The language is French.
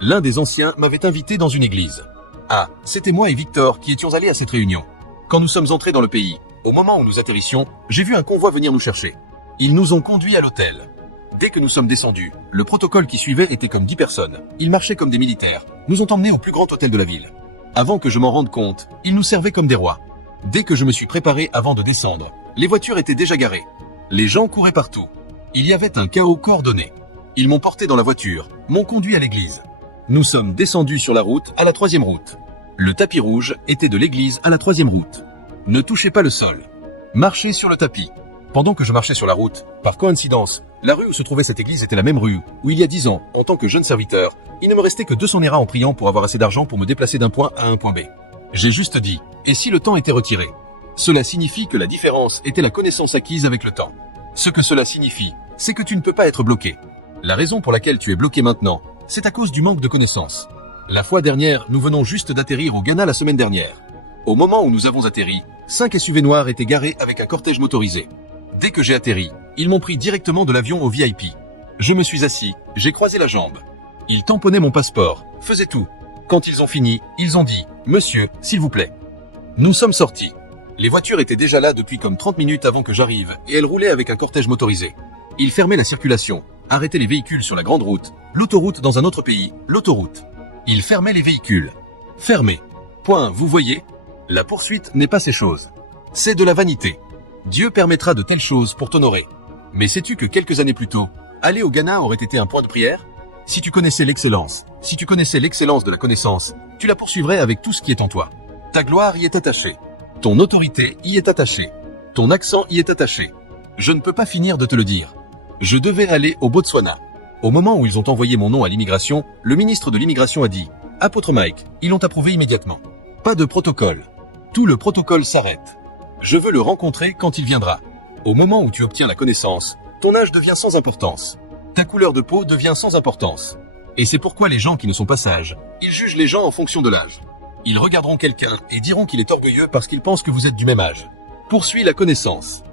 L'un des anciens m'avait invité dans une église. Ah, c'était moi et Victor qui étions allés à cette réunion. Quand nous sommes entrés dans le pays, au moment où nous atterrissions, j'ai vu un convoi venir nous chercher. Ils nous ont conduits à l'hôtel. Dès que nous sommes descendus, le protocole qui suivait était comme 10 personnes. Ils marchaient comme des militaires, nous ont emmenés au plus grand hôtel de la ville. Avant que je m'en rende compte, ils nous servaient comme des rois. Dès que je me suis préparé avant de descendre, les voitures étaient déjà garées. Les gens couraient partout. Il y avait un chaos coordonné. Ils m'ont porté dans la voiture, m'ont conduit à l'église. Nous sommes descendus sur la route à la 3e route. Le tapis rouge était de l'église à la 3e route. Ne touchez pas le sol. Marchez sur le tapis. Pendant que je marchais sur la route, par coïncidence, la rue où se trouvait cette église était la même rue où il y a 10 ans, en tant que jeune serviteur, il ne me restait que 200 Naira en priant pour avoir assez d'argent pour me déplacer d'un point à un point B. J'ai juste dit, et si le temps était retiré? Cela signifie que la différence était la connaissance acquise avec le temps. Ce que cela signifie, c'est que tu ne peux pas être bloqué. La raison pour laquelle tu es bloqué maintenant, c'est à cause du manque de connaissances. La fois dernière, nous venons juste d'atterrir au Ghana la semaine dernière. Au moment où nous avons atterri, 5 SUV noirs étaient garés avec un cortège motorisé. Dès que j'ai atterri, ils m'ont pris directement de l'avion au VIP. Je me suis assis, j'ai croisé la jambe. Ils tamponnaient mon passeport, faisaient tout. Quand ils ont fini, ils ont dit « Monsieur, s'il vous plaît ». Nous sommes sortis. Les voitures étaient déjà là depuis comme 30 minutes avant que j'arrive et elles roulaient avec un cortège motorisé. Ils fermaient la circulation, arrêtaient les véhicules sur la grande route, l'autoroute dans un autre pays, l'autoroute. Ils fermaient les véhicules. Fermés. Point, vous voyez? La poursuite n'est pas ces choses. C'est de la vanité. Dieu permettra de telles choses pour t'honorer. Mais sais-tu que quelques années plus tôt, aller au Ghana aurait été un point de prière? Si tu connaissais l'excellence, si tu connaissais l'excellence de la connaissance, tu la poursuivrais avec tout ce qui est en toi. Ta gloire y est attachée. Ton autorité y est attachée. Ton accent y est attaché. Je ne peux pas finir de te le dire. Je devais aller au Botswana. Au moment où ils ont envoyé mon nom à l'immigration, le ministre de l'immigration a dit « Apôtre Mike, ils l'ont approuvé immédiatement. Pas de protocole. Tout le protocole s'arrête. Je veux le rencontrer quand il viendra. Au moment où tu obtiens la connaissance, ton âge devient sans importance. Ta couleur de peau devient sans importance. Et c'est pourquoi les gens qui ne sont pas sages, ils jugent les gens en fonction de l'âge. Ils regarderont quelqu'un et diront qu'il est orgueilleux parce qu'ils pensent que vous êtes du même âge. Poursuis la connaissance.